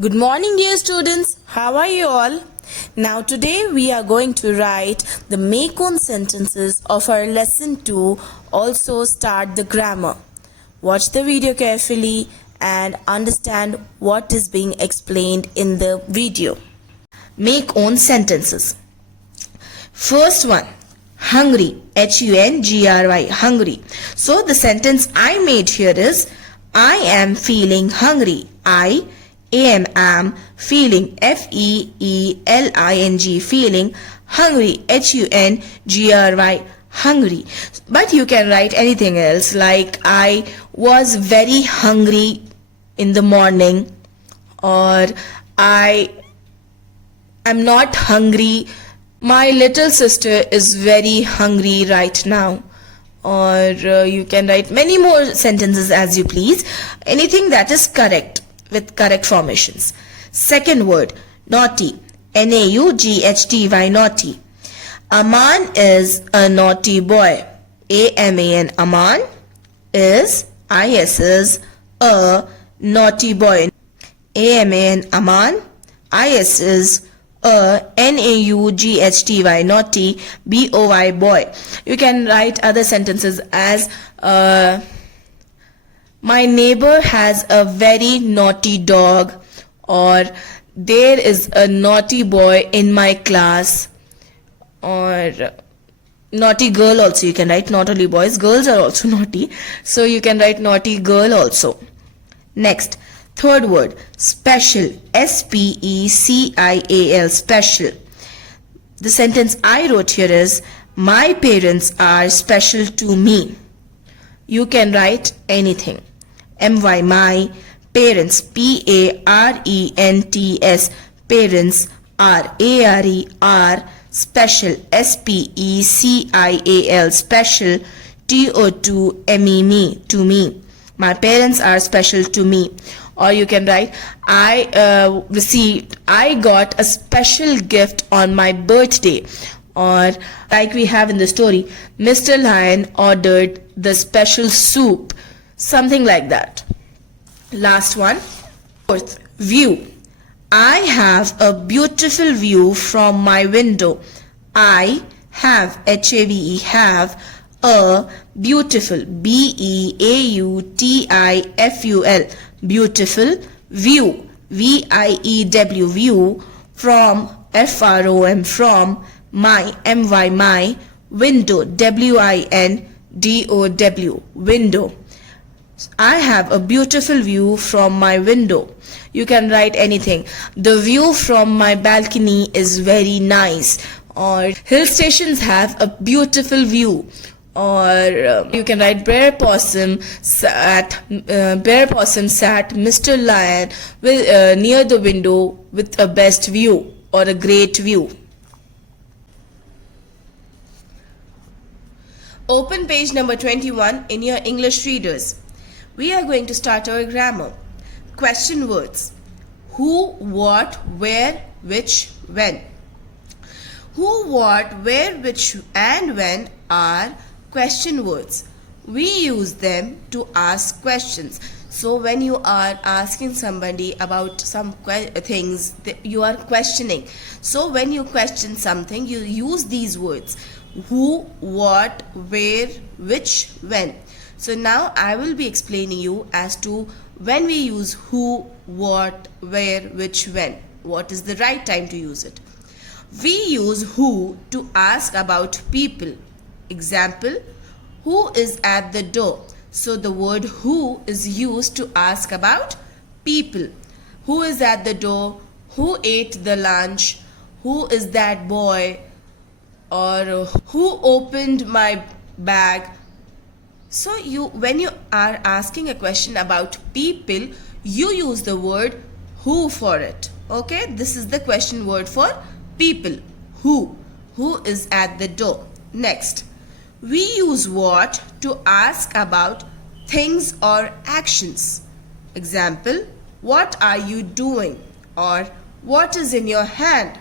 Good morning, dear students. How are you all? Now, today we are going to write the make on sentences of our lesson 2. Also, start the grammar. Watch the video carefully and understand what is being explained in the video. Make on sentences. First one, hungry. Hungry. Hungry. So, the sentence I made here is I am feeling hungry. I am feeling feeling feeling hungry hungry hungry. But you can write anything else like I was very hungry in the morning, or I am not hungry, my little sister is very hungry right now. Or you can write many more sentences as you please, anything that is correct with correct formations. Second word, naughty. Naughty, naughty. Aman is a naughty boy. Aman, Aman is is a naughty boy. Aman, Aman is a naughty naughty boy boy. You can write other sentences as my neighbor has a very naughty dog, or there is a naughty boy in my class, or naughty girl also you can write, not only boys, girls are also naughty, so you can write naughty girl also. Next, third word, special. Special, special. The sentence I wrote here is my parents are special to me. You can write anything. My parents, parents, parents are are special, special, special, to me. My parents are special to me. Or you can write I got a special gift on my birthday. Or like we have in the story, Mr. Lion ordered the special soup. Something like that. Last one. Fourth, view. I have a beautiful view from my window. I have, have a beautiful, beautiful, beautiful view, view from, from my window, window, window. I have a beautiful view from my window. You can write anything. The view from my balcony is very nice. Or hill stations have a beautiful view. Or you can write Bear Possum sat Mr. Lion near the window with a best view or a great view. Open page number 21 in your English readers. We are going to start our grammar. Question words. Who, what, where, which, when. Who, what, where, which, and when are question words. We use them to ask questions. So when you are asking somebody about some things, you are questioning. So when you question something, you use these words. Who, what, where, which, when. So now I will be explaining you as to when we use who, what, where, which, when. What is the right time to use it? We use who to ask about people. Example, who is at the door? So the word who is used to ask about people. Who is at the door? Who ate the lunch? Who is that boy? Or who opened my bag? So when you are asking a question about people, you use the word who for it. Okay, this is the question word for people. Who is at the door. Next, we use what to ask about things or actions. Example, what are you doing? Or what is in your hand?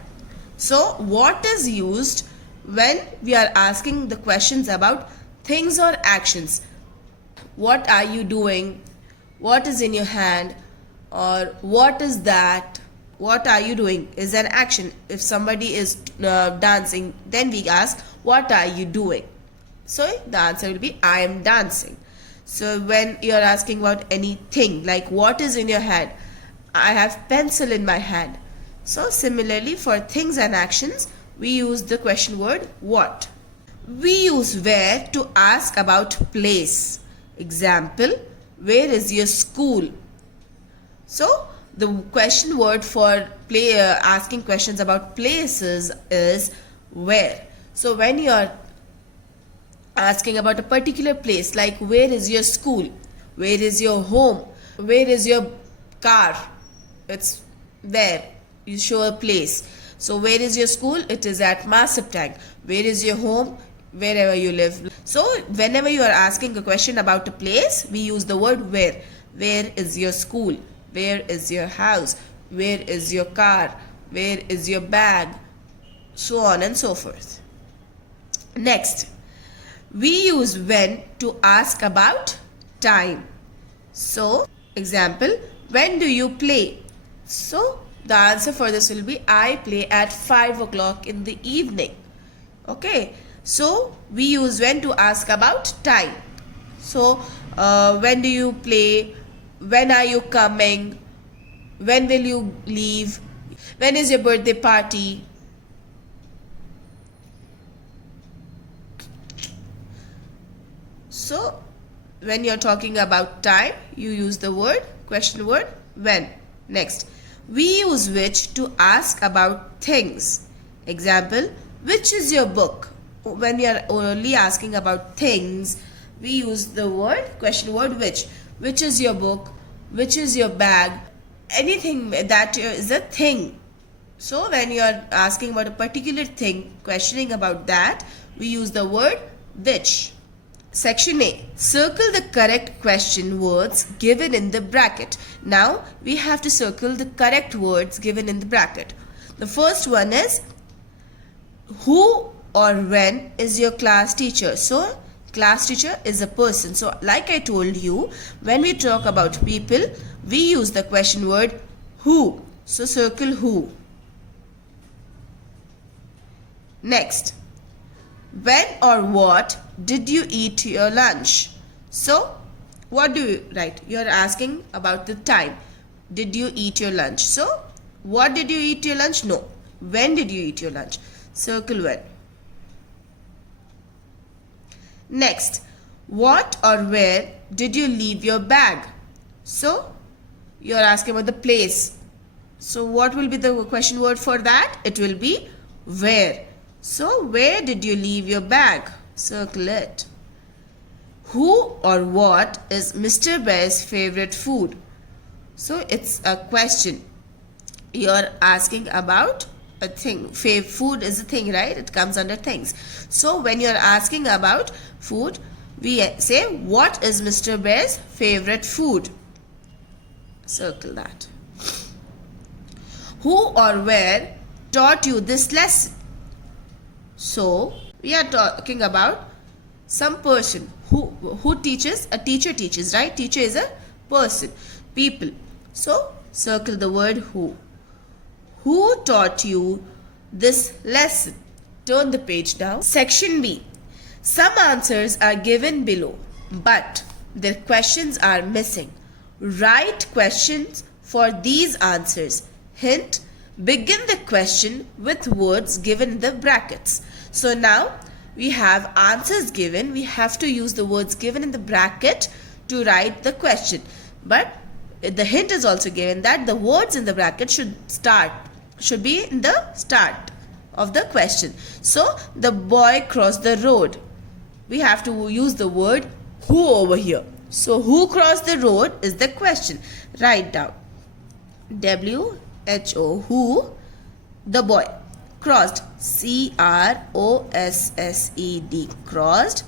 So what is used when we are asking the questions about things or actions. What are you doing? What is in your hand? or what is that, what are you doing is an action. If somebody is dancing, then we ask what are you doing. So the answer will be I am dancing. So when you are asking about anything like what is in your hand, I have pencil in my hand. So similarly for things and actions, we use the question word what. We use where to ask about place. Example, where is your school? So the question word for asking questions about places is where. So when you are asking about a particular place, like where is your school, where is your home, where is your car, it's where you show a place. So where is your school? It is at Masiptang. Where is your home? Wherever you live. So whenever you are asking a question about a place, we use the word where. Where is your school? Where is your house? Where is your car? Where is your bag? So on and so forth. Next, we use when to ask about time. So example, when do you play? So the answer for this will be I play at 5 o'clock in the evening. Okay, so we use when to ask about time. So when do you play? When are you coming? When will you leave? When is your birthday party? So when you're talking about time, you use the word, question word, when. Next, we use which to ask about things. Example, which is your book? When we are only asking about things, we use the word, question word, which. Which is your book? Which is your bag? Anything that is a thing. So when you are asking about a particular thing, questioning about that, we use the word which. Section A. Circle the correct question words given in the bracket. Now we have to circle the correct words given in the bracket. The first one is who or when is your class teacher. So class teacher is a person. So like I told you, when we talk about people, we use the question word who. So circle who. Next, when or what did you eat your lunch? So what do you write? You are asking about the time. Did you eat your lunch? So what did you eat your lunch? No. When did you eat your lunch? Circle when. Next, what or where did you leave your bag? So you are asking about the place. So what will be the question word for that? It will be where. So where did you leave your bag? Circle it. Who or what is Mr. Bear's favorite food? So it's a question. You are asking about a thing. Food is a thing, right? It comes under things. So when you are asking about food, we say what is Mr. Bear's favorite food? Circle that. Who or where taught you this lesson? So we are talking about some person who teaches. A teacher teaches, right? Teacher is a person, people. So circle the word who. Who taught you this lesson? Turn the page down. Section B. Some answers are given below, but their questions are missing. Write questions for these answers. Hint, begin the question with words given in the brackets. So now we have answers given. We have to use the words given in the bracket to write the question. But the hint is also given that the words in the bracket should be in the start of the question. So the boy crossed the road. We have to use the word who over here. So who crossed the road is the question. Write down W-H-O, who, the boy. Crossed, C-R-O-S-S-E-D, crossed.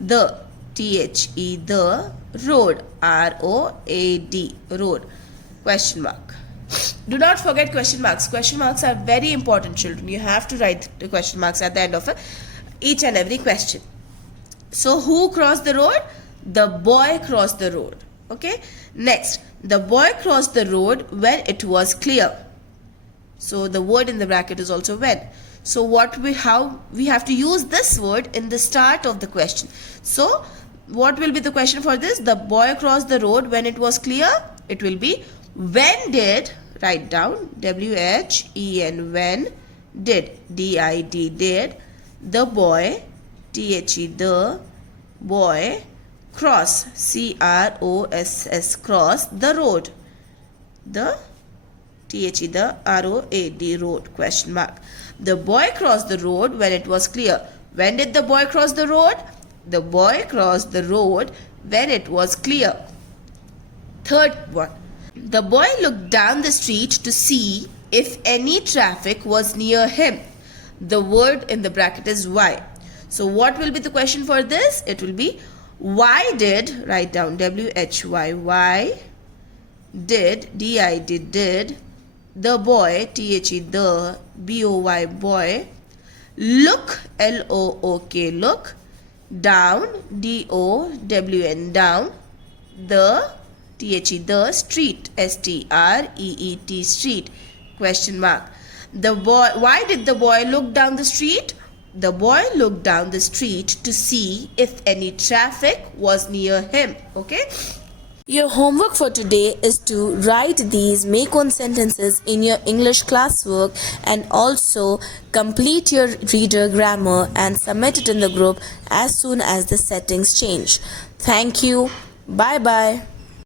The, T-H-E, the. Road, R-O-A-D, road. Question mark. Do not forget question marks. Question marks are very important, children. You have to write the question marks at the end of each and every question. So who crossed the road? The boy crossed the road. Okay. Next, the boy crossed the road when it was clear. So the word in the bracket is also when. So how we have to use this word in the start of the question. So what will be the question for this? The boy crossed the road when it was clear. It will be when did, write down, W-H-E-N, when did, D-I-D, did, the boy, T-H-E, the boy, cross, C-R-O-S-S, cross, the road, the T-H-E, the R-O-A-D, road, question mark. The boy crossed the road when it was clear. When did the boy cross the road? The boy crossed the road when it was clear. Third one. The boy looked down the street to see if any traffic was near him. The word in the bracket is why. So what will be the question for this? It will be why did, write down, W-H-Y, why did, D-I-D, did, the boy, T-H-E, the, B-O-Y, boy, look, L-O-O-K, look, down, D-O-W-N, down, the, T-H-E, the, street, S-T-R-E-E-T, street, question mark. The boy, why did the boy look down the street? The boy looked down the street to see if any traffic was near him. Okay? Your homework for today is to write these make-on sentences in your English classwork and also complete your reader grammar and submit it in the group as soon as the settings change. Thank you. Bye-bye.